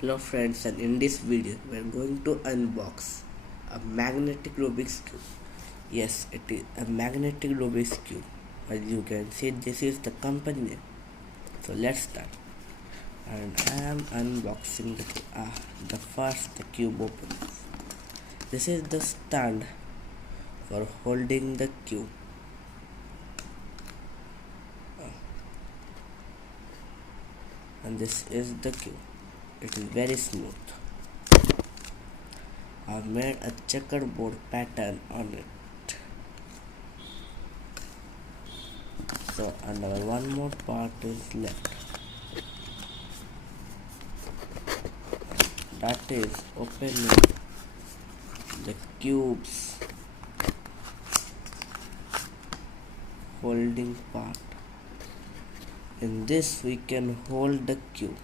Hello friends, and in this video we are going to unbox a magnetic Rubik's cube. Yes, it is a magnetic Rubik's cube. As you can see, this is the company name. So let's start. And I am unboxing the first the cube opens. This is the stand for holding the cube. And this is the cube. It is very smooth. I've made a checkerboard pattern on it. So another one more part is left. That is opening the cube's holding part. In this we can hold the cube.